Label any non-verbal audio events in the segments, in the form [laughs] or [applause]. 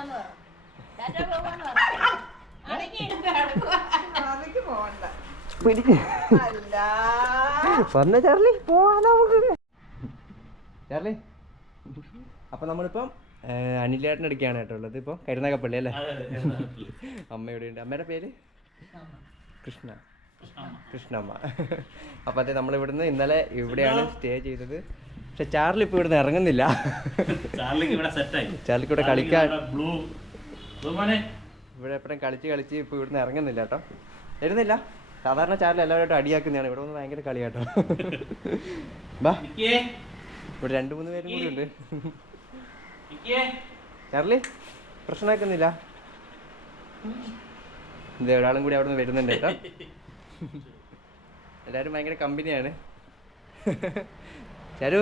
പോവാന്ന് പറ. ടാറ്റ പോവാന്ന് പറ. അടങ്ങി കിടക്കുക അതിക്ക് പോവണ്ട. പിടി അല്ല. വന്ന ചാർലി. പോവാ നമുക്ക്. ചാർലി. അപ്പൊ നമ്മളിപ്പം അനിലേട്ടൻ എടുക്കുകയാണ് കേട്ടോ ഉള്ളത്. ഇപ്പൊ കരുനാഗപ്പള്ളി അല്ലേ? അമ്മയുടെ ഉണ്ട് അമ്മയുടെ പേര്? കൃഷ്ണ. കൃഷ്ണമ്മ. അപ്പൊ അതെ നമ്മൾ ഇവിടുന്ന് ഇന്നലെ ഇവിടെയാണ് സ്റ്റേ ചെയ്തത്. പക്ഷെ ചാർലി ഇപ്പൊ ഇവിടുന്ന് ഇറങ്ങുന്നില്ല. ചാർലിക്ക് ഇവിടെ സെറ്റായി ചാർലിക്ക് ഇവിടെ കളിക്കാൻ ബ്ലൂ ഇവിടെ എപ്പോഴും കളിച്ച് കളിച്ച് ഇപ്പൊ ഇവിടുന്ന് ഇറങ്ങുന്നില്ല കേട്ടോ. വരുന്നില്ല സാധാരണ ചാർലി എല്ലാവരും അടിയാക്കുന്നതാണ്. ഇവിടെ വന്ന് ഭയങ്കര കളി കേട്ടോ. ബാ. ഇവിടെ രണ്ട് മൂന്ന് പേരും കൂടി ഉണ്ട്. ചാർലി പ്രശ്നമാക്കുന്നില്ല. ഇതേ ഒരാളും കൂടി അവിടെ നിന്ന് വരുന്നുണ്ട് കേട്ടോ. [laughs] എല്ലാവരും ഭയങ്കര കമ്പനിയാണ്. ചരു.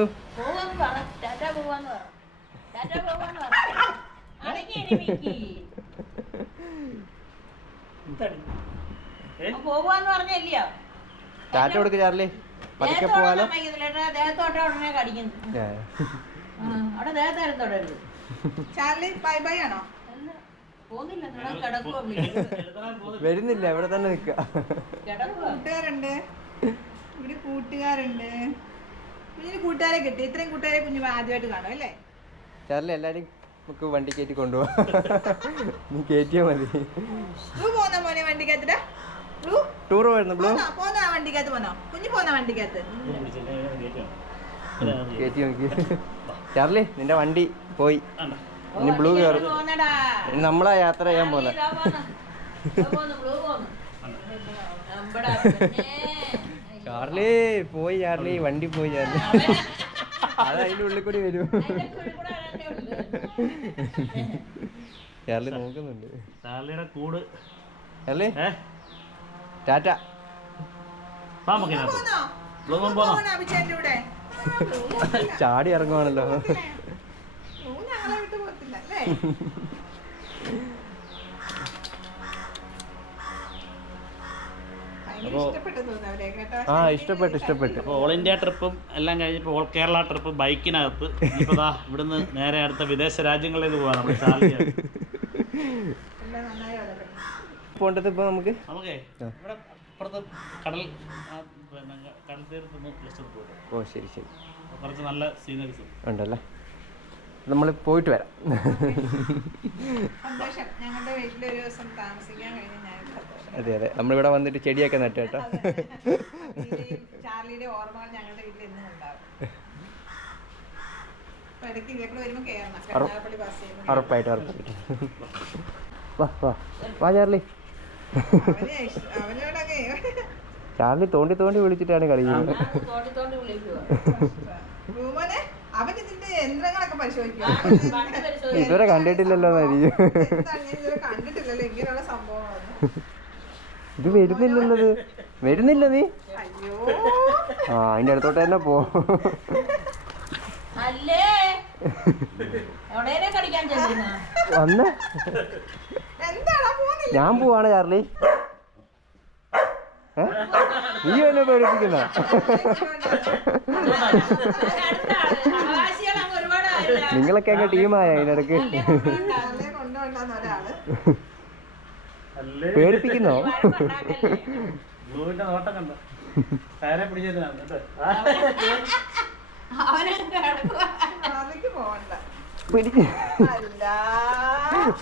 പോവാന്ന് പറഞ്ഞല്ലയോ? ടാറ്റ കൊടുക്ക് ചാർലി. പതുക്കെ പോവാലോ. വരുന്നില്ല. ഇവിടെ തന്നെ നിൽക്കുക. കൂട്ടുകാരുണ്ട്. ഇവിടെ കൂട്ടുകാരുണ്ട്. കുഞ്ഞിന് കൂട്ടുകാരെ കിട്ടി. ഇത്രയും കൂട്ടുകാരെ കുഞ്ഞു ആദ്യമായിട്ട് കാണും അല്ലേ? ചാർലി എല്ലാരും നമുക്ക് വണ്ടി കയറ്റി കൊണ്ടുപോവാ. നീ കയറ്റിയാ മതി. പോന്ന മോനെ വണ്ടിക്കകത്തിടാ ബ്ലൂ? ടൂർ വരുന്നു ബ്ലൂ. പോന്നോ പോന്ന വണ്ടിക്കകത്ത് പോന്നോ? കുഞ്ഞു പോന്ന വണ്ടിക്കകത്ത്? കയറ്റി നോക്കി. ചാർലി നിന്റെ വണ്ടി പോയി. ഇനി ബ്ലൂ കയറും ഇനി നമ്മളാ യാത്ര ചെയ്യാൻ പോകുന്നത് ചാർലി പോയി ചാർലി വണ്ടി പോയി ചാർലി അത് അതിന്റെ ഉള്ളിൽ കൂടി വരും. ചാർലി നോക്കുന്നുണ്ട് ചാർലിയുടെ കൂട് ചാർലി ടാറ്റ ചാടി ഇറങ്ങുവാണല്ലോ ബ്ലൂ ഞങ്ങളെ വിട്ട് പോകത്തില്ല അല്ലേ ഭയങ്കര അപ്പോ- ഇഷ്ടപ്പെട്ടു തോന്നുന്നു അവരെ കേട്ടോ. ആ ഇഷ്ടപ്പെട്ടു ഇഷ്ടപ്പെട്ടു. അപ്പോൾ ഓൾ ഇന്ത്യ ട്രിപ്പും എല്ലാം കഴിഞ്ഞപ്പോൾ ഓൾ കേരള ട്രിപ്പ് ബൈക്കിനകത്ത്. ഇപ്പോൾ ദാ ഇവിടുന്ന് നേരെ അടുത്ത വിദേശ രാജ്യങ്ങളിലേക്ക് പോകാം നന്നായി വളരും പോണ്ടത് ഇപ്പൊ നമുക്ക്? നമുക്കേ ആ. ഇവിടെ അപ്പുറത്ത് കടൽ ആ, പിന്നെ കടൽ തീരത്തൊന്ന് ജസ്റ്റ് പോയിട്ട് ഓ ശരി ശരി. കുറച്ച് നല്ല സീനറീസ് ഉണ്ടല്ലേ? നമ്മൾ പോയിട്ട് വരാം. സന്തോഷം. ഞങ്ങളുടെ വീട്ടിൽ ഒരു ദിവസം താമസിക്കാൻ കഴിഞ്ഞ ഞാൻ സന്തോഷം. അതെ അതെ. നമ്മളിവിടെ വന്നിട്ട് ചെടിയൊക്കെ നട്ടു കേട്ടോ. ചാർലിയുടെ ഓർമ്മകൾ ഞങ്ങളുടെ വീട്ടിൽ എന്നും ഉണ്ടാവും. ഉറപ്പായിട്ട് ഉറപ്പായിട്ട്. വാ വാ. വാ ചാർലി. ചാർലി തോണ്ടി തോണ്ടി വിളിച്ചിട്ടാണ് കളിക്കുന്നത് യന്ത്രങ്ങളൊക്കെ ഇതുവരെ കണ്ടിട്ടില്ലല്ലോ കണ്ടിട്ടില്ലല്ലോ. ഇങ്ങനെയുള്ള സംഭവമാണ് ഇത് വരുന്നില്ലല്ലോ വരുന്നില്ല നീ? അയ്യോ. ആ അതിന്റെ അടുത്തോട്ട് തന്നെ പോ. അല്ലേ? എവിടെയും കടിക്കാൻ ചെല്ലുന്ന? വന്ന്. എന്താടാ പോന്നില്ല? ഞാൻ പോവാണ് ചാർലി. നീ എന്നെ പേടിപ്പിക്കുന്ന? നിങ്ങളൊക്കെ അങ്ങ് ടീമായ അതിനിടക്ക് പേടിപ്പിക്കുന്നോ?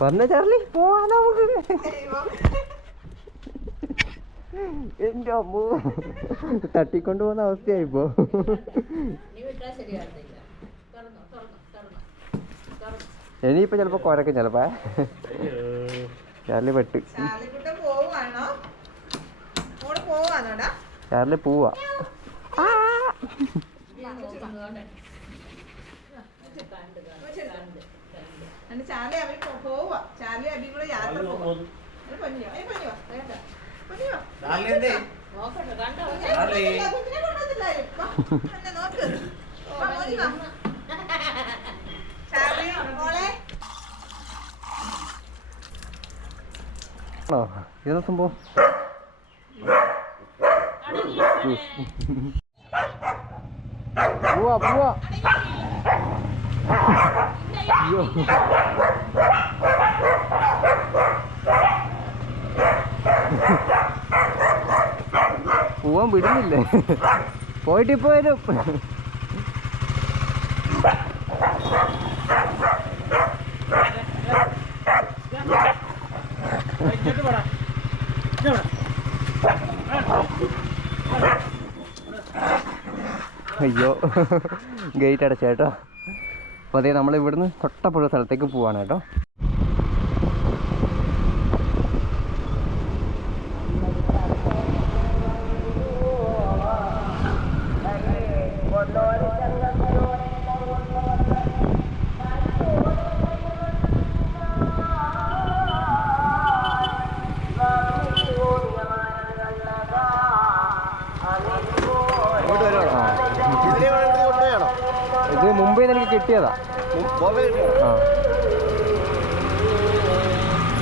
വന്ന ചാർലി പോവാ നമുക്ക്. എന്റെ അമ്മ. തട്ടിക്കൊണ്ടുപോകുന്ന അവസ്ഥയായിപ്പോ. ഇനിയിപ്പോ ചിലപ്പോ കുരക്കും ചിലപ്പോ. ചാർലി പെട്ട്. ചാർലി പോവാ. ചാർലി അവർ പോ- പോവാ ചാർലി അബി കൂടെ യാത്ര പോവാ ഒരു പൊന്നിയോ ഏ ആണോ? ഏതാ സംഭവം? പോവാൻ വിടുന്നില്ലേ? അയ്യോ ഗേറ്റ് അടച്ചേട്ടോ അപ്പോൾ അതേ നമ്മൾ ഇവിടുന്ന് തൊട്ടപ്പുഴ സ്ഥലത്തേക്ക് പോവാണ് കേട്ടോ.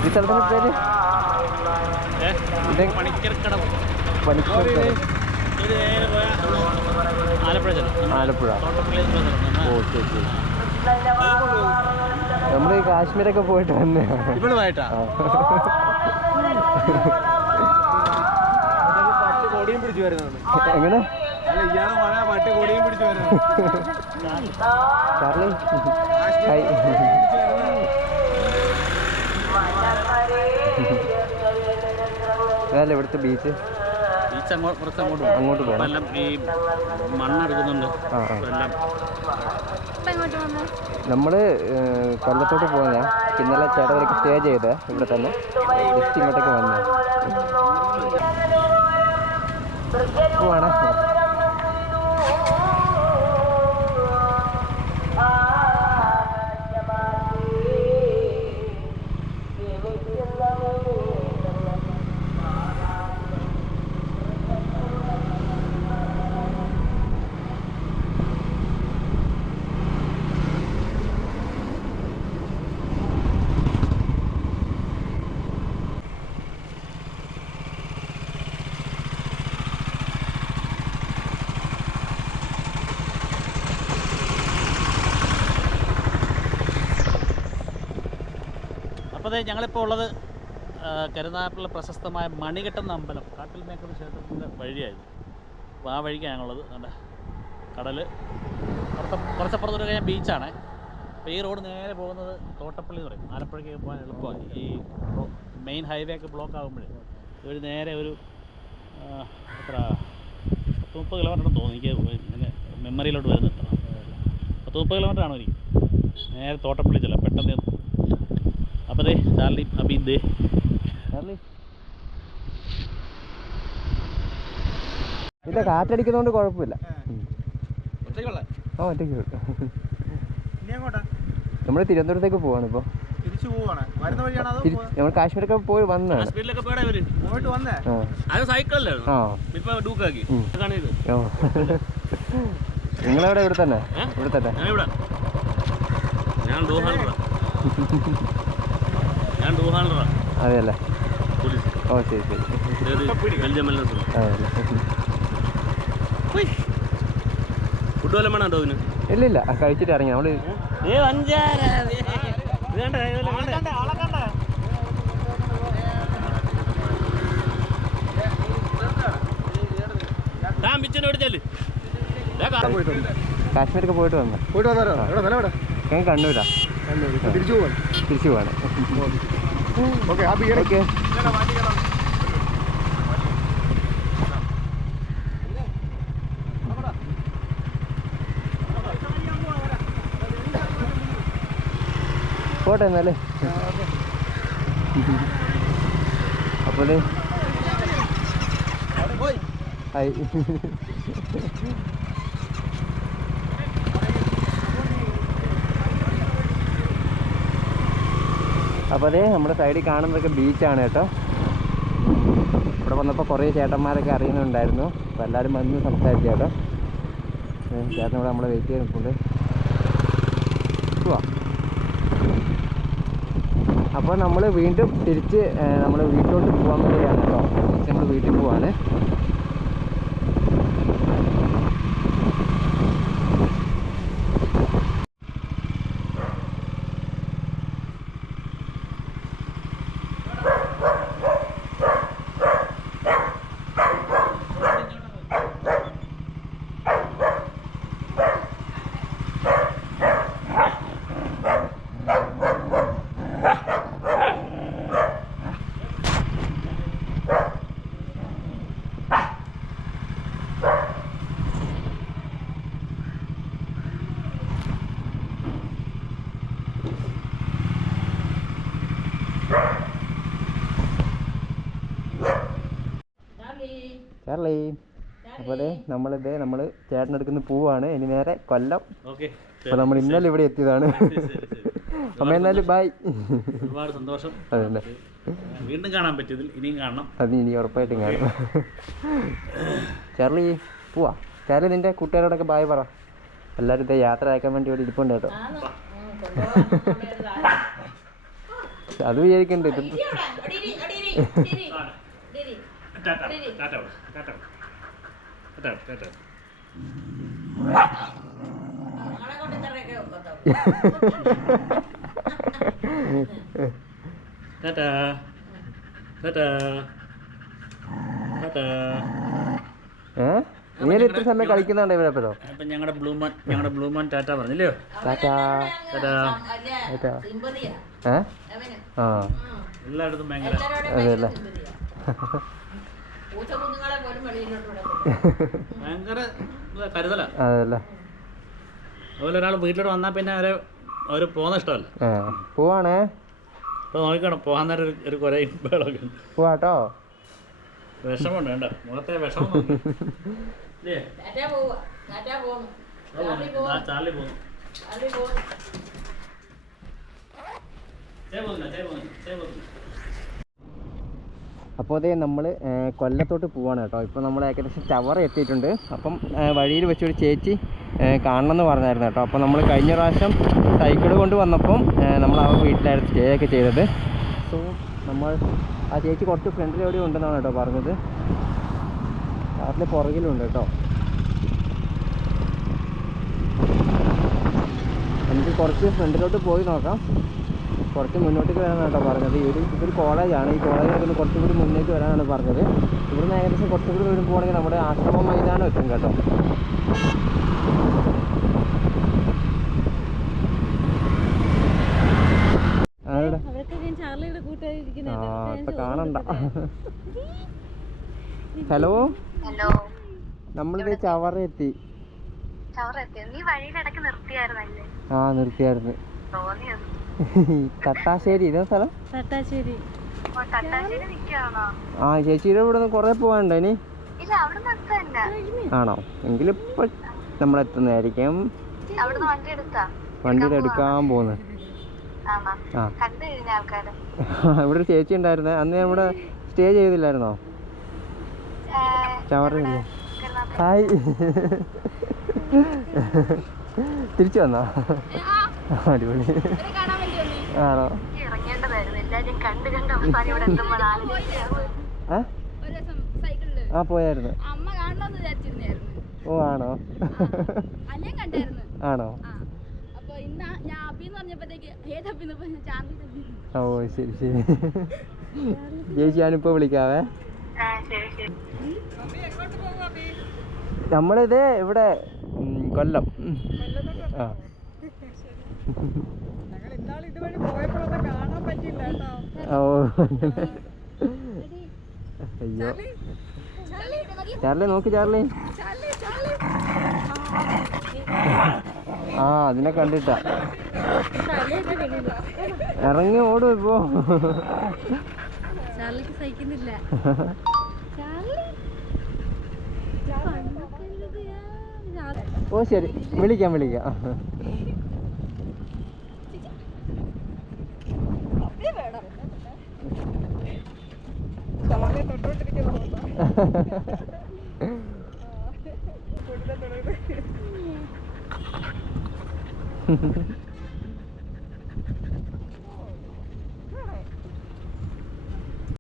ഈ സ്ഥലത്തിന്റെ പേര്? ആലപ്പുഴ ചെല്ലാം ആലപ്പുഴ. തോട്ടപ്പള്ളി എന്ന് പറഞ്ഞ സ്ഥലം. ഓ ശരി ശരി. നമ്മൾ ഈ കാശ്മീരൊക്കെ പോയിട്ട് തന്നെയാണ് ഇവളുമായിട്ടാ? എങ്ങനെ? ചാർലി. അതല്ല ഇവിടുത്തെ ബീച്ച് ബീച്ച് അങ്ങോട്ട് കുറച്ച് അങ്ങോട്ട് അങ്ങോട്ട് പോകണം എല്ലാം ഈ മണ്ണെടുക്കുന്നുണ്ട്. എല്ലാം നമ്മൾ കൊല്ലത്തോട്ട് പോകുന്ന ഇന്നലെ ചേട്ടവരൊക്കെ സ്റ്റേ ചെയ്ത് ഇവിടെ തന്നെ. ജസ്റ്റ് ഇങ്ങോട്ടേക്ക് വന്നു. പോവാണ്? അപ്പോൾ ഞങ്ങളിപ്പോൾ ഉള്ളത് ആ, പ്രശസ്തമായ മണികെട്ടുന്ന അമ്പലം. കാട്ടിൽ മേക്കുന്ന ക്ഷേത്രത്തിന്റെ വഴിയായിരുന്നു. അപ്പോൾ ആ വഴിക്കാണ് ഞങ്ങളുള്ളത്. നമ്മുടെ കടൽ കുറച്ച് കുറച്ചപ്പുറത്തോട്ട് കഴിഞ്ഞാൽ ബീച്ചാണ്. അപ്പോൾ ഈ റോഡ് നേരെ പോകുന്നത് തോട്ടപ്പള്ളി എന്ന് പറയും. ആലപ്പുഴയ്ക്ക് പോകാൻ എളുപ്പമാണ്. ഈ മെയിൻ ഹൈവേ ഒക്കെ ബ്ലോക്ക് ആകുമ്പോഴേ ഒരു നേരെ ഒരു എത്ര? പത്ത് മുപ്പത് കിലോമീറ്റർ തോന്നി എനിക്ക് ഇങ്ങനെ മെമ്മറിയിലോട്ട് വരുന്നത് എത്ര പത്ത് മുപ്പത് കിലോമീറ്റർ ആണോ എനിക്ക് നേരെ തോട്ടപ്പള്ളി ചെല്ലാം. പെട്ടെന്ന് അപ്പോൾ ദേ ചാർലി അബി ദേ ചാർലി ഇല്ല കാറ്റടിക്കുന്നതുകൊണ്ട് കുഴപ്പമില്ല. ആ ഒറ്റയ്ക്ക് നമ്മൾ തിരുവനന്തപുരത്തേക്ക് പോവാണ് ഇപ്പോൾ തിരിച്ചു പോവാണ് വരുന്ന വഴിയാണോ നമ്മൾ കാശ്മീരൊക്കെ പോയി വന്നാണ് അത് നിങ്ങളെവിടെ ഇവിടെ തന്നെ? ഇവിടെ തന്നെ ഞാൻ ഇവിടെ ഞാൻ ടൂ ഹൺഡ്രഡ് ഞാൻ ടൂ ഹൺഡ്രഡ് അതെയല്ലേ? പോലീസ്. ഓ ശരി ശരി. ഫുഡ് വല്ലതും വേണം ഡോവിന്? ഇല്ല ഇല്ല കഴിച്ചിട്ട് ഇറങ്ങി. എടുത്തല്ലേ കാശ്മീരൊക്കെ പോയിട്ട് വന്നു? പോയിട്ട് വന്നാലോ കണ്ണൂരാ. തിരിച്ചു പോവാണ്. തിരിച്ചു പോവാണ്. ഓക്കെ ഹാപ്പി ഓക്കെ പോട്ടെ എന്നാലേ അപ്പോൾ ഹായ് അപ്പോൾ അതേ നമ്മുടെ സൈഡിൽ കാണുന്നതൊക്കെ ബീച്ചാണ് കേട്ടോ. ഇവിടെ വന്നപ്പോൾ കുറേ ചേട്ടന്മാരൊക്കെ അറിയുന്നുണ്ടായിരുന്നു. അപ്പോൾ എല്ലാവരും വന്ന് സംസാരിച്ചു കേട്ടോ. ചേട്ടൻ ഇവിടെ നമ്മളെ വെയിറ്റ് ചെയ്ത് പോവാ അപ്പോൾ നമ്മൾ വീണ്ടും തിരിച്ച് നമ്മൾ വീട്ടിലോട്ട് പോകാൻ വേണ്ടിയാണ് കേട്ടോ. നമ്മൾ വീട്ടിൽ പോവാണ് ചാർലി അപ്പോൾ അതെ നമ്മളിത് നമ്മൾ ചേട്ടനെടുക്കുന്ന പൂവാണ്. ഇനി നേരെ കൊല്ലം. അപ്പൊ അപ്പോൾ നമ്മൾ ഇന്നലെ ഇവിടെ എത്തിയതാണ്. അമ്മ എന്നാലും ബായ് ഒരുപാട് സന്തോഷം. അതല്ലേ വീണ്ടും കാണാൻ പറ്റിയതിൽ ഇനിയും കാണണം. അത് ഇനി ഉറപ്പായിട്ടും കാണും ചാർലി പോവാ. ചാർലി നിന്റെ കൂട്ടുകാരോടൊക്കെ ബായ് പറ. എല്ലാവരും ഇതേ യാത്ര അയക്കാൻ വേണ്ടി ഇവിടെ ഇരിപ്പുണ്ട് കേട്ടോ. അത് വിചാരിക്കണ്ട്. ഇത് ഇരി അവിടെ, അവിടെ ഇരി, അവിടെ ഇരി, ഇരി, ഇരി. ഇരി. ടാറ്റ ഇരി. ടാറ്റ ടാറ്റ ടാറ്റ ടാറ്റ ഞങ്ങളെ കൊണ്ട് ഇത്രയൊക്കെ ഒക്കത്തോ. ടാറ്റ ടാറ്റ ടാറ്റ ഏ നീ ഒരു ഇത്ര സമയം കളിക്കുന്നുണ്ട് ഇവിടെ എപ്പോഴോ അപ്പം ഞങ്ങളുടെ ബ്ലൂ മാൻ ഞങ്ങളുടെ ബ്ലൂ മാൻ ടാറ്റ പറഞ്ഞില്ലയോ ടാറ്റാ ടാറ്റാ. ടാറ്റാ. സിമ്പതിയാ ആ. എല്ലായിടത്തും ഭയങ്കര അതെ അതെയല്ലേ? ഭയങ്കര കരുതല. അതല്ലേ. അതുപോലെ ഒരാൾ വീട്ടിലോട്ട് വന്നാൽ പിന്നെ അവരെ അവർ പോകുന്ന ഇഷ്ടമല്ല. പോവാണേ. ഇപ്പോൾ നോക്കണം പോകാൻ നേരം ഒരു- ഒരു കുരയും ഉണ്ട്. പോവാട്ടോ. വിഷമുണ്ട് വേണ്ട മുഖത്തെ വിഷമം ചാർലി പോകുന്നു. പോകുന്നു. ചേ പോകുന്നില്ല ചേ പോകുന്നു ചേ പോകുന്നു അപ്പോൾ അതേ നമ്മൾ കൊല്ലത്തോട്ട് പോവാണ് കേട്ടോ. ഇപ്പോൾ നമ്മൾ ഏകദേശം ടവർ എത്തിയിട്ടുണ്ട്. അപ്പം വഴിയിൽ വെച്ചൊരു ചേച്ചി കാണണമെന്ന് പറഞ്ഞായിരുന്നു കേട്ടോ. അപ്പോൾ നമ്മൾ കഴിഞ്ഞ പ്രാവശ്യം സൈക്കിൾ കൊണ്ട് വന്നപ്പം നമ്മൾ ആ വീട്ടിലായിരുന്നു സ്റ്റേ ഒക്കെ ചെയ്തത്. സോ നമ്മൾ ആ ചേച്ചി കുറച്ച് ഫ്രണ്ടിൽ എവിടെ ഉണ്ടെന്നാണ് കേട്ടോ പറഞ്ഞത്. കാറിന്റെ പുറകിലുണ്ട് കേട്ടോ. നമുക്ക് കുറച്ച് ഫ്രണ്ടിലോട്ട് പോയി നോക്കാം. കുറച്ച് മുന്നോട്ടേക്ക് വരാനാണ് കേട്ടോ പറഞ്ഞത്. ഈ ഒരു ഇതൊരു കോളേജാണ്. ഈ കോളേജ് നടക്കുന്ന കുറച്ചും കൂടി മുന്നേക്ക് വരാനാണ് പറഞ്ഞത്. ഇവിടുന്ന് ഏകദേശം കുറച്ചും കൂടി വരുമ്പോഴാണെങ്കിൽ പോകണമെങ്കിൽ നമ്മുടെ ആശ്രമ മൈതാനം എത്തും കേട്ടോ. കാണണ്ട. ഹലോ? ഹലോ? നമ്മളിത് ചവറ എത്തി ചവറെത്തിയോ നീ വഴിയിലിടക്ക് നിർത്തിയായിരുന്നല്ലേ? ആ നിർത്തിയായിരുന്നു. തോന്നിയത് [laughs] തട്ടാശ്ശേരി ഇതാ സ്ഥലം? തട്ടാശ്ശേരി. ആ ചേച്ചിയുടെ ഇവിടെ നിന്ന് കുറേ പോവാനുണ്ടോ ഇനി? ഇല്ല അവിടെ നിർത്തല്ല ആണോ? എങ്കിലിപ്പോൾ നമ്മളെത്തുന്നതായിരിക്കും അവിടുന്ന് വണ്ടി എടുത്താ? വണ്ടിയിൽ എടുക്കാൻ പോകുന്നത് ആണോ? ആ. കണ്ടു കഴിഞ്ഞ ആൾക്കാര്. [laughs] ഇവിടെ ഒരു ചേച്ചി ഉണ്ടായിരുന്നേ. അന്ന് നമ്മുടെ സ്റ്റേ ചെയ്തില്ലായിരുന്നോ? ചവറയില്ലേ ഹായ്. [laughs] തിരിച്ചു വന്നോ? അടിപൊളി. ആണോ? ആ? ആ പോയായിരുന്നു. ഓ ആണോ? ആണോ? ഓ ശരി ശരി. ചേച്ചി ഞാനിപ്പോ വിളിക്കാവേ. ശരി ശരി. നമ്മളിത് ഇവിടെ കൊല്ലം. ആ. ഓ. അയ്യോ. ചാർലി? നോക്കി ചാർലി. ആ അതിനെ കണ്ടിട്ടാ. ഇറങ്ങി ഓടും ഇപ്പോ. സഹിക്കുന്നില്ല. ഓ ശരി. വിളിക്കാം വിളിക്കാം. Ha, ha, ha.